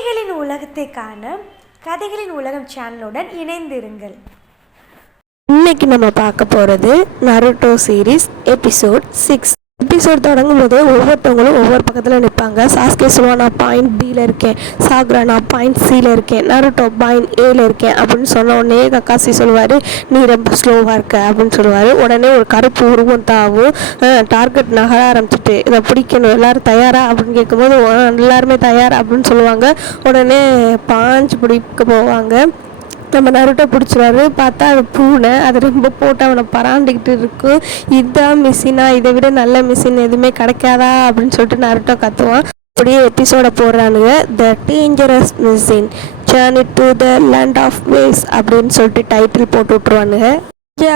கதைகளின் உலகத்தை காண கதைகளின் உலகம் சேனலுடன் இணைந்திருங்கள். இன்னைக்கு நம்ம பார்க்க போகிறது நருட்டோ சீரீஸ் எபிசோட் 6. எபிசோட் தொடங்கும் போதே ஒவ்வொருத்தவங்களும் ஒவ்வொரு பக்கத்தில் நிற்பாங்க. சாஸ்கே சொல்லுவான், நான் பாயிண்ட் பியில் இருக்கேன். சாகுரா, நான் பாயிண்ட் சியில் இருக்கேன். நருட்டோ பாயிண்ட் ஏல இருக்கேன் அப்படின்னு சொன்ன உடனே கக்காசி சொல்லுவார், நீ ரொம்ப ஸ்லோவாக இருக்க அப்படின்னு சொல்லுவார். உடனே ஒரு கருப்பு உருவம் தாவும் டார்கெட் நகர ஆரம்பிச்சுட்டு இதை பிடிக்கணும், எல்லோரும் தயாரா அப்படின்னு கேட்கும்போது எல்லாருமே தயாரா அப்படின்னு சொல்லுவாங்க. உடனே பாஞ்சு பிடிக்க போவாங்க. நம்ம நருட்டோ பிடிச்சிருவாரு. பார்த்தா அது பூனை, அது ரொம்ப போட்டு அவனை பராண்டிக்கிட்டு இருக்கும். இதுதான் மிஷினா, இதை விட நல்ல மிஷின் எதுவுமே கிடைக்காதா அப்படின்னு சொல்லிட்டு நருட்டோ கத்துவான். அப்படியே எபிசோட போடுறானுங்க. The dangerous mission journey to the land of waves அப்படின்னு சொல்லிட்டு டைட்டில் போட்டு விட்ருவானுங்க.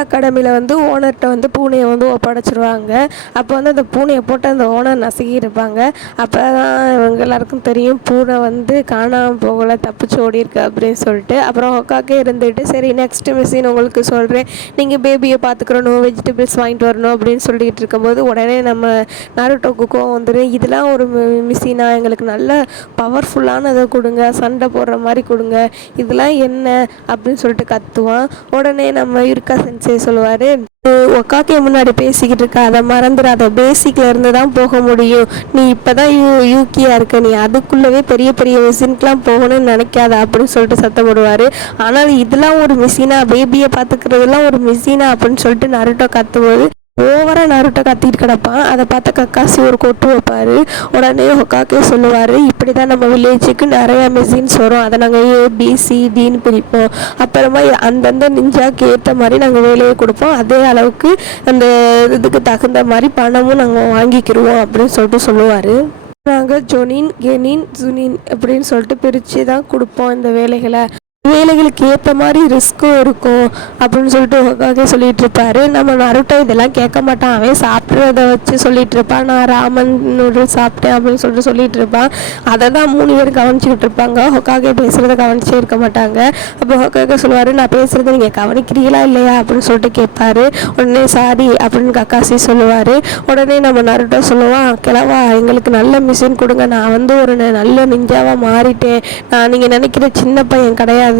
அகாடமியில் ஓனர்கிட்ட பூனையை ஒப்படைச்சிருவாங்க. அப்போ அந்த பூனையை போட்டு அந்த ஓனர் நசுக்கி இருப்பாங்க. அப்போ தான் இவங்க எல்லாருக்கும் தெரியும் பூனை காணாமல் போகலை, தப்பிச்சு ஓடி இருக்கு அப்படின்னு சொல்லிட்டு. அப்புறம் ஹொக்காக்கே இருந்துட்டு, சரி நெக்ஸ்ட் மிஷின் உங்களுக்கு சொல்கிறேன், நீங்கள் பேபியை பார்த்துக்கிறணும், வெஜிடபிள்ஸ் வாங்கிட்டு வரணும் அப்படின்னு சொல்லிட்டு இருக்கும்போது உடனே நம்ம நருட்டோக்கு கோவம் வந்துடும். இதெல்லாம் ஒரு மிஷினா, எங்களுக்கு நல்ல பவர்ஃபுல்லானதை கொடுங்க, சண்டை போடுற மாதிரி கொடுங்க, இதெல்லாம் என்ன அப்படின்னு சொல்லிட்டு கத்துவான். உடனே நம்ம இருக்கா சென்சே சொல்லுவார், ஒக்காக்கே முன்னாடி பேசிக்கிட்டு இருக்க, அதை மறந்துடாத, பேசிக்ல இருந்து தான் போக முடியும், நீ இப்போதான் யூக்கியா இருக்க, நீ அதுக்குள்ளவே பெரிய பெரிய மிஷின்க்கெலாம் போகணும்னு நினைக்காத அப்படின்னு சொல்லிட்டு சத்தம் போடுவார். ஆனால் இதெல்லாம் ஒரு மிஷினா, பேபியை பார்த்துக்கிறதுலாம் ஒரு மிஷினா அப்படின்னு சொல்லிட்டு நருட்டோ கத்தும்போது ஓவராக நருட்டோ கத்திட்டு கிடப்பான். அதை பார்த்த கக்காசி ஒரு கொட்டு வைப்பார். உடனே ஹொக்காக்கே சொல்லுவார், இப்படி தான் நம்ம வில்லேஜுக்கு நிறையா மிஷின்ஸ் வரும், அதை நாங்கள் ABCDன்னு பிரிப்போம், அப்புறமா அந்தந்த நிஞ்சாக்கு ஏற்ற மாதிரி நாங்கள் வேலையை கொடுப்போம், அதே அளவுக்கு அந்த இதுக்கு தகுந்த மாதிரி பணமும் நாங்கள் வாங்கிக்கிடுவோம் அப்படின்னு சொல்லிட்டு சொல்லுவார். நாங்கள் ஜொனின், கெனின், ஜுனின் அப்படின்னு சொல்லிட்டு பிரித்து தான் கொடுப்போம் இந்த வேலைகளுக்கு ஏற்ற மாதிரி ரிஸ்க்கும் இருக்கும் அப்படின்னு சொல்லிட்டு ஹொக்காக்கே சொல்லிட்டு இருப்பாரு. நம்ம நருட்டோ இதெல்லாம் கேட்க மாட்டான். அவன் சாப்பிட்றத வச்சு சொல்லிட்டு இருப்பான், நான் ராமன் நூடுல்ஸ் சாப்பிட்டேன் அப்படின்னு சொல்லிட்டு இருப்பான். அதை தான் 3 பேர் கவனிச்சுக்கிட்டு இருப்பாங்க. ஹொக்காக்கே பேசுகிறத கவனிச்சே இருக்க மாட்டாங்க. அப்போ ஹொக்காக்கே சொல்லுவார், நான் பேசுகிறத நீங்கள் கவனிக்கிறீங்களா இல்லையா அப்படின்னு சொல்லிட்டு கேட்பாரு. உடனே சாரி அப்படின்னு கக்காசி சொல்லுவார். உடனே நம்ம நருட்டோ சொல்லுவான், கிளவா எங்களுக்கு நல்ல மிஷின் கொடுங்க, நான் ஒரு நல்ல நிஞ்சாவாக மாறிட்டேன், நான் நீங்கள் நினைக்கிற சின்ன பையன் கிடையாது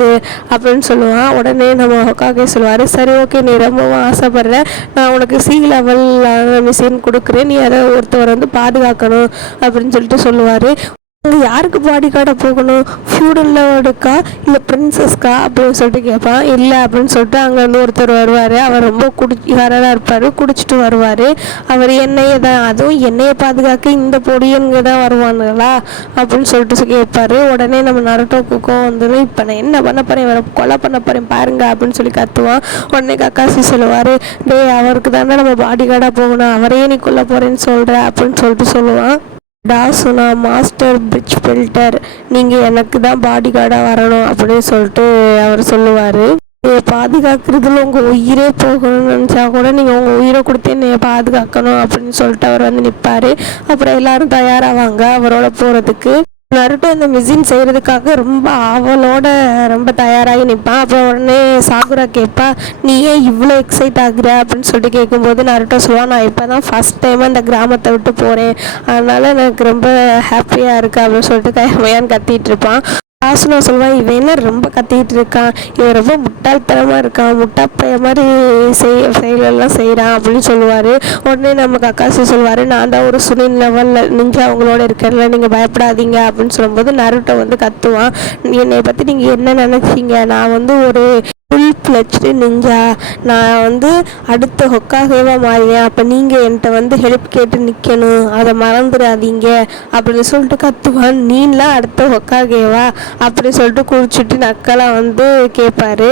அப்படின்னு சொல்லுவான். உடனே நம்ம ஹொக்காக்கே சொல்லுவார், சரி ஓகே, நீ ரொம்பவும் ஆசைப்படுற, நான் உனக்கு C லெவல் மிஷின் கொடுக்குறேன், நீ அதை ஒருத்தவர் பாதுகாக்கணும் அப்படின்னு சொல்லிட்டு சொல்லுவார். யாருக்கு பாடி கார்டை போகணும், ஃபியூடலோடுக்கா இல்லை பிரின்சஸ்க்கா அப்படின்னு சொல்லிட்டு கேட்பான். இல்லை அப்படின்னு சொல்லிட்டு அங்கேருந்து ஒருத்தர் வருவார். அவர் ரொம்ப குடிகாரராக இருப்பார், குடிச்சிட்டு வருவார். அவர் எண்ணெயை தான், அதுவும் எண்ணெயை பாதுகாக்க இந்த பொடியனுங்க தான் வருவானுங்களா அப்படின்னு சொல்லிட்டு கேட்பார். உடனே நம்ம நருட்டோக்கும் வந்துடும், இப்போ நான் என்ன பண்ண போகிறேன், இவரை கொலை பண்ண போகிறேன் பாருங்க அப்படின்னு சொல்லி கத்துவான். உடனே கக்காசி சொல்லுவார், டேய் அவருக்கு தானே நம்ம பாடி கார்டாக போகணும், அவரையே நீ கொல்ல போகிறேன்னு சொல்கிற அப்படின்னு சொல்லிட்டு சொல்லுவான். டாசுனா மாஸ்டர் பிரிட்ஜ் பில்டர், நீங்கள் எனக்கு தான் பாடி கார்டாக வரணும் அப்படின்னு சொல்லிட்டு அவர் சொல்லுவார். பாதுகாக்கிறதுல உங்கள் உயிரே போகணும்னு நினச்சா கூட நீங்கள் உங்கள் உயிரை கொடுத்து என்னைய பாதுகாக்கணும் அப்படின்னு சொல்லிட்டு அவர் நிற்பார். அப்புறம் எல்லாரும் தயாராவாங்க அவரோட போகிறதுக்கு. நருட்டோ இந்த மிஷின் செய்கிறதுக்காக ரொம்ப ஆவலோட ரொம்ப தயாராகி நிற்பான். அப்புறம் உடனே சாகுரா கேட்பா, நீ ஏன் இவ்வளோ எக்ஸைட் ஆகுற அப்படின்னு சொல்லிட்டு கேட்கும்போது நருட்டோ சொல்லுவான், நான் இப்போ தான் ஃபஸ்ட் டைமாக இந்த கிராமத்தை விட்டு போகிறேன், அதனால் எனக்கு ரொம்ப ஹாப்பியாக இருக்குது அப்படின்னு சொல்லிட்டு கைமையான்னு கத்திட்டு இருப்பான். ஆசுனா சொல்லுவான், இவன் என்ன ரொம்ப கத்திக்கிட்டு இருக்கான், இவன் ரொம்ப முட்டாள்தனமாக இருக்கான், முட்டாப்பைய மாதிரி செயலெல்லாம் செய்கிறான் அப்படின்னு சொல்லுவார். உடனே நம்ம கக்காசி சொல்லுவார், நான் தான் ஒரு சுனின் லெவலில் நிஞ்சா அவங்களோட இருக்கிறதுல, நீங்கள் பயப்படாதீங்க அப்படின்னு சொல்லும்போது நருட்டோ கத்துவான், என்னை பற்றி நீங்கள் என்ன நினச்சிங்க, நான் ஒரு ஃபுல் ஃப்ளெஜ்டு நிஞ்சா, நான் அடுத்த ஹொக்காகேவாக மாறினேன், அப்போ நீங்கள் என்கிட்ட ஹெல்ப் கேட்டு நிற்கணும், அதை மறந்துடாதீங்க அப்படின்னு சொல்லிட்டு கத்துவான். நீலாம் அடுத்த ஹொக்காகேவா அப்படின்னு சொல்லிட்டு குடிச்சிட்டு நக்கலாக கேட்பாரு.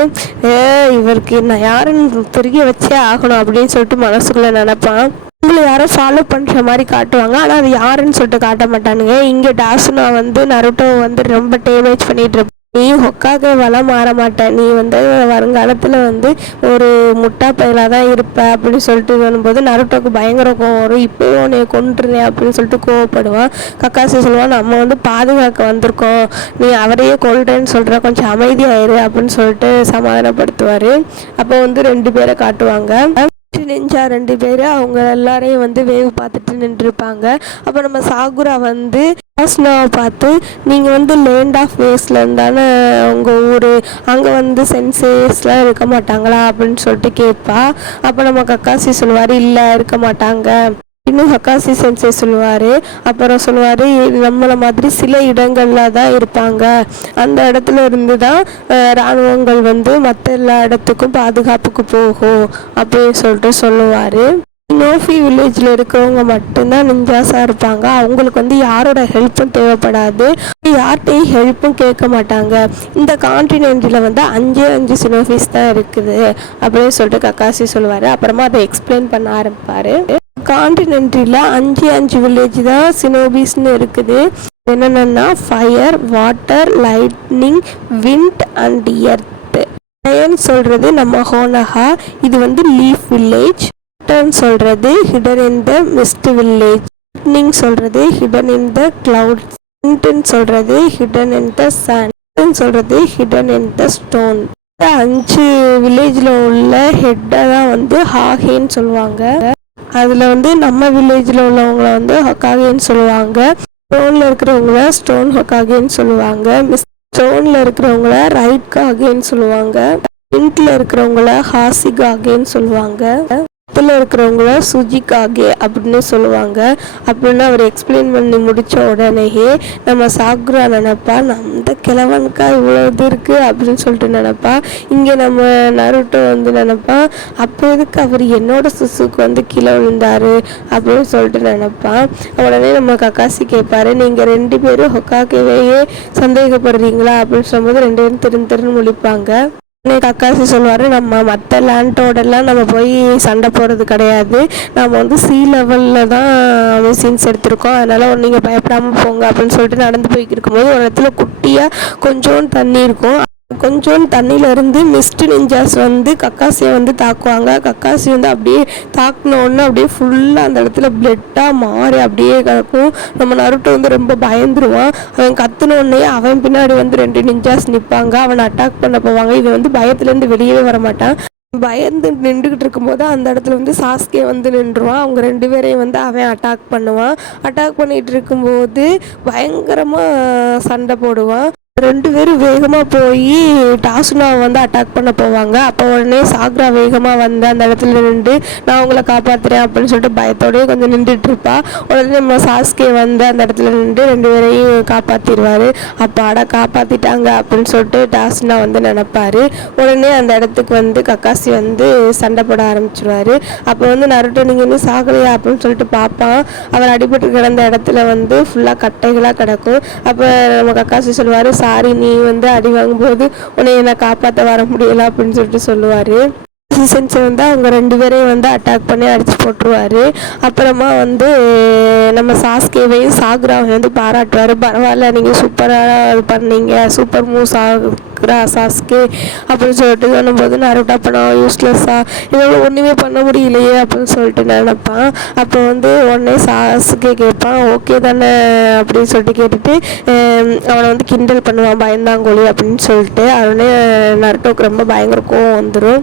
இவருக்கு நான் யாருன்னு தெரிய வச்சே ஆகணும் அப்படின்னு சொல்லிட்டு மனசுக்குள்ளே நினைப்பான். உங்களை யாரும் ஃபாலோ பண்ணுற மாதிரி காட்டுவாங்க, ஆனால் அது யாருன்னு சொல்லிட்டு காட்ட மாட்டானுங்க. இங்கே டாசுனா நருட்டோ ரொம்ப டேமேஜ் பண்ணிட்டு இருப்பான். நீ ஹொக்காகேவாலாம் மாற மாட்டேன், நீ வருங்காலத்தில் ஒரு முட்டா பையலாக தான் இருப்ப அப்படின்னு சொல்லிட்டு வரும்போது நருட்டோக்கு பயங்கர கோவம் வரும். இப்போயே உன்னை கொன்றுறேன் அப்படின்னு சொல்லிட்டு கோவப்படுவான். கக்காசி சொல்லுவான், நம்ம பாதுகாக்க வந்திருக்கோம், நீ அவரையே கொல்றேன்னு சொல்கிற, கொஞ்சம் அமைதியாயிரு அப்படின்னு சொல்லிட்டு சமாதானப்படுத்துவார். அப்போ 2 பேரை காட்டுவாங்க. நெஞ்சா 2 பேர் அவங்க எல்லாரையும் வந்து வேவு பார்த்துட்டு நின்றுருப்பாங்க. அப்போ நம்ம சாகுரா வந்து டாஸ்னாவை பார்த்து, நீங்கள் வந்து லேண்ட் ஆஃப் வேஸ்ட்லேருந்து தானே உங்கள் ஊர், அங்கே வந்து சென்சேஸ்லாம் இருக்க மாட்டாங்களா அப்படின்னு சொல்லிட்டு கேட்பா. அப்போ நம்ம கக்காசி சொல்லுவார், இல்லை இருக்க மாட்டாங்க. இன்னும் ஹக்காசி சென்சே சொல்லுவார். அப்புறம் சொல்லுவார், நம்மளை மாதிரி சில இடங்களில் தான் இருப்பாங்க, அந்த இடத்துல இருந்து தான் இராணுவங்கள் வந்து மற்ற எல்லா இடத்துக்கும் பாதுகாப்புக்கு போகும் அப்படின்னு சொல்லிட்டு சொல்லுவார். நோஃபி வில்லேஜில் இருக்கிறவங்க மட்டும்தான் நிஞ்சாஸாக இருப்பாங்க. அவங்களுக்கு வந்து யாரோட ஹெல்ப்பும் தேவைப்படாது, யார்கிட்டையும் ஹெல்ப்பும் கேட்க மாட்டாங்க. இந்த கான்டினென்ட்டில் வந்து 5 சினோஃபீஸ் தான் இருக்குது அப்படின்னு சொல்லிட்டு கக்காசி சொல்லுவார். அப்புறமா அதை எக்ஸ்பிளைன் பண்ண ஆரம்பிப்பார். கான்டினென்ட்டில் 5 வில்லேஜ் தான் சினோபீஸ்னு இருக்குது. என்னென்னா fire, water, lightning, wind and earth. ஃபயர்னு சொல்கிறது நம்ம ஹோனஹா, இது வந்து லீஃப் வில்லேஜ். வாட்டர்னு சொல்கிறது hidden in the mist village. Lightning சொல்கிறது ஹிடன் இன் த கிளவுட்ஸ். விண்ட்னு சொல்கிறது ஹிடன் இன் த சன் சொல்கிறது ஹிடன் இன் த ஸ்டோன். 5 வில்லேஜில் உள்ள ஹெட்டை தான் வந்து ஹாஹேன்னு சொல்லுவாங்க. அதில் வந்து நம்ம வில்லேஜில் உள்ளவங்கள வந்து ஹொக்காகேன்னு சொல்லுவாங்க. ஸ்டோனில் இருக்கிறவங்கள ஸ்டோன் ஹொக்காகேன்னு சொல்லுவாங்க. ஸ்டோனில் இருக்கிறவங்கள ரைட் காகேன்னு சொல்லுவாங்க. விண்ட்டில் இருக்கிறவங்கள ஹாசிகாகேன்னு சொல்லுவாங்க. இடத்துல இருக்கிறவங்கள சுஜிகாகே அப்படின்னு சொல்லுவாங்க. அப்படின்னு அவர் எக்ஸ்பிளைன் பண்ணி முடித்த உடனேயே நம்ம சாகுரா நினைப்பா, அந்த கிழவனுக்கா இவ்வளோ இது இருக்குது அப்படின்னு சொல்லிட்டு நினைப்பா. இங்கே நம்ம நருட்டோ வந்து நினைப்பா, அப்போ எதுக்கு அவர் என்னோட சுசுக்கு வந்து கீழே விழுந்தாரு அப்படின்னு சொல்லிட்டு நினைப்பான். உடனே நம்ம கக்காசி கேட்பாரு, நீங்கள் 2 பேரும் ஹொக்காகேவையே சந்தேகப்படுறீங்களா அப்படின்னு சொல்லும்போது 2 பேரும் திரு முழிப்பாங்க. கக்காசி சொல்லுவார், நம்ம மற்ற லேண்டோடெல்லாம் நம்ம போய் சண்டை போடுறது கிடையாது, நம்ம வந்து சீ லெவலில் தான் மிஷின்ஸ் எடுத்திருக்கோம், அதனால் நீங்கள் பயப்படாமல் போங்க அப்படின்னு சொல்லிட்டு நடந்து போய்க்கு இருக்கும்போது ஒரு இடத்துல குட்டியாக கொஞ்சோண்டு தண்ணி இருக்கும். கொஞ்சோண்டு தண்ணியிலேருந்து மிஸ்ட் நிஞ்சாஸ் வந்து கக்காசியை வந்து தாக்குவாங்க. கக்காசி வந்து அப்படியே தாக்குனோடனே அப்படியே ஃபுல்லாக அந்த இடத்துல பிளட்டாக மாறி அப்படியே கிடக்கும். நம்ம நருட்டோ வந்து ரொம்ப பயந்துருவான். அவன் கத்துனோடனே அவன் பின்னாடி வந்து 2 நிஞ்சாஸ் நிற்பாங்க, அவனை அட்டாக் பண்ண போவாங்க. இவன் வந்து பயத்துலேருந்து வெளியவே வர மாட்டான். பயந்து நின்றுக்கிட்டு இருக்கும்போது அந்த இடத்துல வந்து சாஸ்கே வந்து நின்றுவான். அவங்க 2 பேரையும் வந்து அவன் அட்டாக் பண்ணுவான். அட்டாக் பண்ணிகிட்டு இருக்கும்போது பயங்கரமாக சண்டை போடுவான். 2 பேரும் வேகமாக போய் டாசுனாவை வந்து அட்டாக் பண்ண போவாங்க. அப்போ உடனே சாக்ரா வேகமாக வந்து அந்த இடத்துல நின்று, நான் உங்களை காப்பாற்றுறேன் அப்படின்னு சொல்லிட்டு பயத்தோடய கொஞ்சம் நின்றுட்டுருப்பா. உடனே நம்ம சாஸ்கே வந்து அந்த இடத்துல நின்று 2 பேரையும் காப்பாற்றிடுவார். அப்பாடா காப்பாற்றிட்டாங்க அப்படின்னு சொல்லிட்டு டாசுனா வந்து நினைப்பார். உடனே அந்த இடத்துக்கு வந்து கக்காசி வந்து சண்டை போட ஆரம்பிச்சிடுவார். அப்போ வந்து நருட்டோ, நீங்கள் இன்னும் சாகலையா அப்படின்னு சொல்லிட்டு பார்ப்பான். அவர் அடிபட்டு கிடந்த இடத்துல வந்து ஃபுல்லாக கட்டைகளாக கிடக்கும். அப்போ நம்ம கக்காசி சொல்லுவார், சாரி, நீ வந்து அடி வாங்கும்போது உன்னை என்னை காப்பாற்ற வர முடியல அப்படின்னு சொல்லிட்டு சொல்லுவார். சீசன்ஸை வந்து அவங்க 2 பேரையும் வந்து அட்டாக் பண்ணி அடித்து போட்டுருவார். அப்புறமா வந்து நம்ம சாஸ்கேவையும் சாகுராவையும் வந்து பாராட்டுவார். பரவாயில்ல, நீங்கள் சூப்பராக இது பண்ணீங்க, சூப்பர் மூவ் சாகுரா சாஸ்கே அப்படின்னு சொல்லிட்டு சொல்லும்போது நருட்டோ, அப்போ நான் யூஸ்லெஸ்ஸாக இதோட ஒன்றுமே பண்ண முடியலையே அப்படின்னு சொல்லிட்டு நினைப்பான். அப்போ வந்து உடனே சாஸ்கே கேட்பான், ஓகே தானே அப்படின்னு சொல்லிட்டு கேட்டுட்டு அவனை வந்து கிண்டல் பண்ணுவான், பயந்தாங்கோழி அப்படின்னு சொல்லிட்டு. உடனே நருட்டோக்கு ரொம்ப பயங்கர கோவம் வந்துடும்.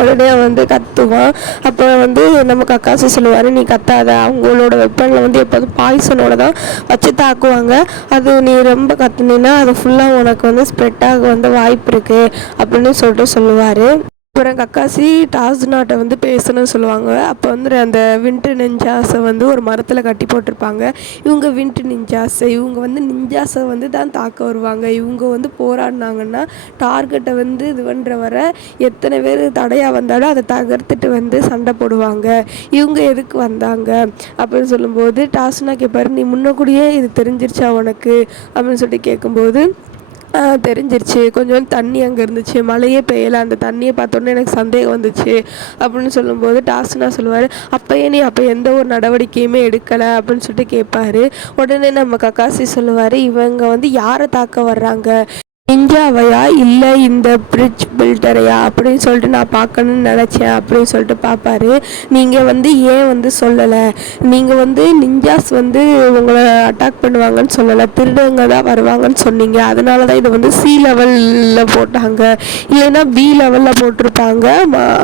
உடனே வந்து கத்துவான். அப்போ வந்து நம்ம கக்காசி சொல்லுவார், நீ கத்தாத, அவங்களோட வெப்பனில் வந்து எப்போதும் பாய்சனோட தான் வச்சு தாக்குவாங்க, அது நீ ரொம்ப கத்துனீன்னா அது ஃபுல்லாக உனக்கு வந்து ஸ்ப்ரெட் ஆக வந்து வாய்ப்பு இருக்குது அப்படின்னு சொல்லிட்டு சொல்லுவார். அப்புறம் கக்காசி டாஸ்னாட்டை வந்து பேசணும்னு சொல்லுவாங்க. அப்போ வந்து அந்த விண்ட்டு நிஞ்சாஸை வந்து ஒரு மரத்தில் கட்டி போட்டிருப்பாங்க. இவங்க விண்ட்டு நிஞ்சாஸை, இவங்க வந்து நிஞ்சாஸை வந்து தான் தாக்க வருவாங்க. இவங்க வந்து போராடினாங்கன்னா டார்கெட்டை வந்து இது பண்ணுற வர எத்தனை பேர் தடையாக வந்தாலும் அதை தகர்த்துட்டு வந்து சண்டை போடுவாங்க. இவங்க எதுக்கு வந்தாங்க அப்படின்னு சொல்லும்போது டாஸ்னா கேட்பாரு, நீ முன்னக்கூடியே இது தெரிஞ்சிருச்சா உனக்கு அப்படின்னு சொல்லிட்டு கேட்கும்போது, தெரிஞ்சிருச்சு, கொஞ்சம் தண்ணி அங்கே இருந்துச்சு, மழையே பெய்யலை, அந்த தண்ணியை பார்த்தோன்னே எனக்கு சந்தேகம் வந்துச்சு அப்படின்னு சொல்லும்போது டாஸ்னா சொல்லுவார், நீ அப்போ எந்த ஒரு நடவடிக்கையுமே எடுக்கலை அப்படின்னு சொல்லிட்டு கேட்பாரு. உடனே நம்ம கக்காசி சொல்லுவார், இவங்க வந்து யாரை தாக்க வர்றாங்க, நிஞ்சாவையா இல்லை இந்த பிரிட்ஜ் பில்டரையா அப்படின்னு சொல்லிட்டு நான் பார்க்கணுன்னு நினச்சேன் அப்படின்னு சொல்லிட்டு பார்ப்பாரு. நீங்கள் ஏன் சொல்லலை, நீங்கள் நிஞ்சாஸ் உங்களை அட்டாக் பண்ணுவாங்கன்னு சொல்லலை, திருடங்க தான் வருவாங்கன்னு சொன்னீங்க, அதனால தான் இதை சி லெவலில் போட்டாங்க, இல்லைன்னா பி லெவலில் போட்டிருப்பாங்க,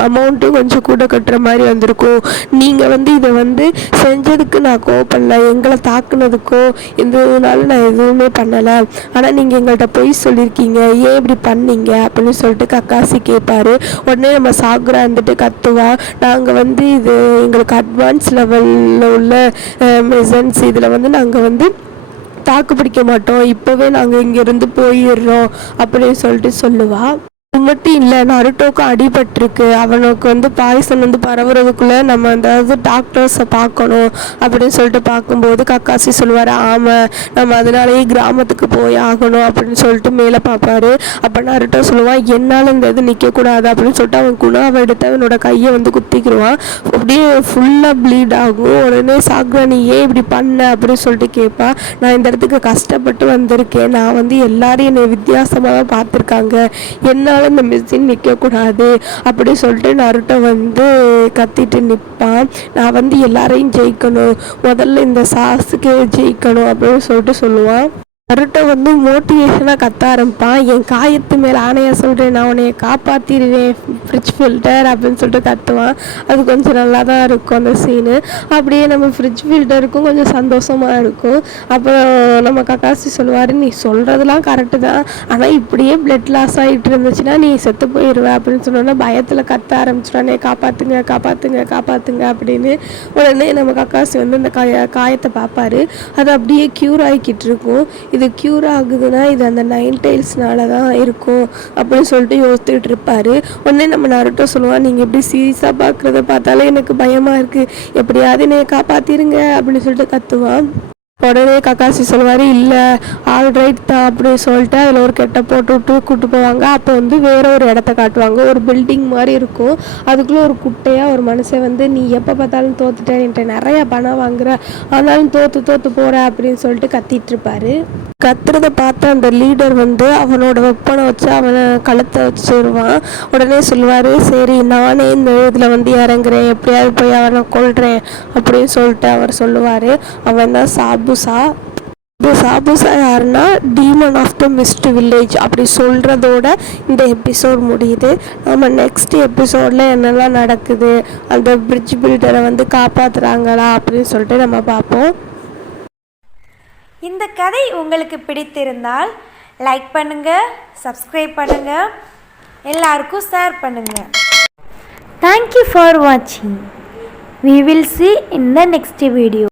அமௌண்ட்டும் கொஞ்சம் கூட கட்டுற மாதிரி வந்திருக்கும். நீங்கள் இதை செஞ்சதுக்கு நான் கோவப்படல, எங்களை தாக்குனதுக்கோ இதனால நான் எதுவுமே பண்ணலை, ஆனால் நீங்கள் எங்கள்கிட்ட பொய் சொல்லியிருக்கீங்க, ஏன் இப்படி பண்ணீங்க அப்படின்னு சொல்லிட்டு கக்காசி கேட்பாரு. உடனே நம்ம சாகுரா கத்துவா, நாங்கள் இது எங்களுக்கு அட்வான்ஸ் லெவலில் உள்ள மெசன்ஸ், இதில் நாங்கள் தாக்கு பிடிக்க மாட்டோம், இப்போவே நாங்கள் இங்கேருந்து போயிடுறோம் அப்படின்னு சொல்லிட்டு சொல்லுவா. அது மட்டும் இல்லை, நருட்டோக்கு அடிபட்டிருக்கு, அவனுக்கு பாய்சன் பரவுறதுக்குள்ளே நம்ம ஏதாவது டாக்டர்ஸை பார்க்கணும் அப்படின்னு சொல்லிட்டு பார்க்கும்போது கக்காசி சொல்லுவார், ஆமாம் நம்ம அதனாலேயே கிராமத்துக்கு போய் ஆகணும் அப்படின்னு சொல்லிட்டு மேலே பார்ப்பாரு. அப்போ நருட்டோ சொல்லுவான், என்னால் இந்த இது நிற்கக்கூடாது அப்படின்னு சொல்லிட்டு அவன் குணாவை எடுத்து அவனோட கையை குத்திக்கிடுவான். அப்படியே ஃபுல்லாக ப்ளீட் ஆகும். உடனே சாகுரா நீ ஏன் இப்படி பண்ண அப்படின்னு சொல்லிட்டு கேட்பா. நான் இந்த இடத்துக்கு கஷ்டப்பட்டு வந்திருக்கேன், நான் எல்லாரும் என்னை வித்தியாசமாக தான் பார்த்துருக்காங்க, என்ன இந்த மிஷின் நிற்கக்கூடாது அப்படி சொல்லிட்டு நருட்டோ கத்திட்டு நிற்பான். நான் எல்லாரையும் ஜெயிக்கணும், முதல்ல இந்த சாஸுக்கு ஜெயிக்கணும் அப்படின்னு சொல்லிட்டு சொல்லுவான். நருட்டோ மோட்டிவேஷனாக கத்த ஆரம்பிப்பான், என் காயத்து மேலே ஆணையாக சொல்கிறேன், நான் உன்னைய காப்பாற்றிடுவேன் ஃப்ரிட்ஜ் ஃபில்டர் அப்படின்னு சொல்லிட்டு கத்துவான். அது கொஞ்சம் நல்லா தான் இருக்கும் அந்த சீனு. அப்படியே நம்ம ஃப்ரிட்ஜ் ஃபில்டருக்கும் கொஞ்சம் சந்தோஷமாக இருக்கும். அப்புறம் நம்ம கக்காசி சொல்லுவார், நீ சொல்கிறதுலாம் கரெக்டு தான், ஆனால் இப்படியே பிளட் லாஸ் ஆகிட்டு இருந்துச்சுன்னா நீ செத்து போயிடுவேன் அப்படின்னு சொன்னோன்னா பயத்தில் கத்த ஆரம்பிச்சிடானே, காப்பாற்றுங்க காப்பாற்றுங்க காப்பாற்றுங்க அப்படின்னு. உடனே நம்ம கக்காசி இந்த காயத்தை பார்ப்பாரு, அது அப்படியே க்யூர் ஆகிக்கிட்டு இருக்கும். இது க்யூர் ஆகுதுன்னா இது அந்த 9 டைல்ஸ்னால தான் இருக்கும் அப்படின்னு சொல்லிட்டு யோசிச்சுட்டு இருப்பார். உடனே நம்ம நருட்டோ சொல்லுவான், நீங்கள் எப்படி சீரியஸாக பார்க்குறத பார்த்தாலே எனக்கு பயமாக இருக்குது, எப்படியாவது என்னை காப்பாற்றிருங்க அப்படின்னு சொல்லிட்டு கத்துவான். உடனே கக்காசி சொல்லுவார், இல்லை ஆல்ரைட் தான் அப்படின்னு சொல்லிட்டு அதில் ஒரு கெட்டை போட்டு விட்டு கூப்பிட்டு போவாங்க. அப்போ வேற ஒரு இடத்த காட்டுவாங்க, ஒரு பில்டிங் மாதிரி இருக்கும். அதுக்குள்ளே ஒரு குட்டையாக ஒரு மனுஷன் நீ எப்போ பார்த்தாலும் தோத்துட்டேன், என்கிட்ட நிறையா பணம் வாங்குற, ஆனாலும் தோற்று போகிற அப்படின்னு சொல்லிட்டு கத்திட்டு இருப்பாரு. கத்துறதை பார்த்து அந்த லீடர் அவனோட வெப்பனை வச்சு அவனை கழுத்தை வச்சிருவான். உடனே சொல்லுவார், சரி நானே இந்த இதில் இறங்குறேன், எப்படியாவது போய் அவனை கொல்றேன் அப்படின்னு சொல்லிட்டு அவர் சொல்லுவார். அவன் தான் சாபுசா. சாபுசா யாருன்னா demon of the mist village அப்படி சொல்கிறதோட இந்த எபிசோட் முடியுது. நம்ம நெக்ஸ்ட் எபிசோடில் என்னெல்லாம் நடக்குது, அந்த பிரிட்ஜ் பில்டரை காப்பாற்றுறாங்களா அப்படின்னு சொல்லிட்டு நம்ம பார்ப்போம். இந்த கதை உங்களுக்கு பிடித்திருந்தால் லைக் பண்ணுங்கள், சப்ஸ்கிரைப் பண்ணுங்கள், எல்லாருக்கும் ஷேர் பண்ணுங்கள். Thank you for watching. We will see in the next video.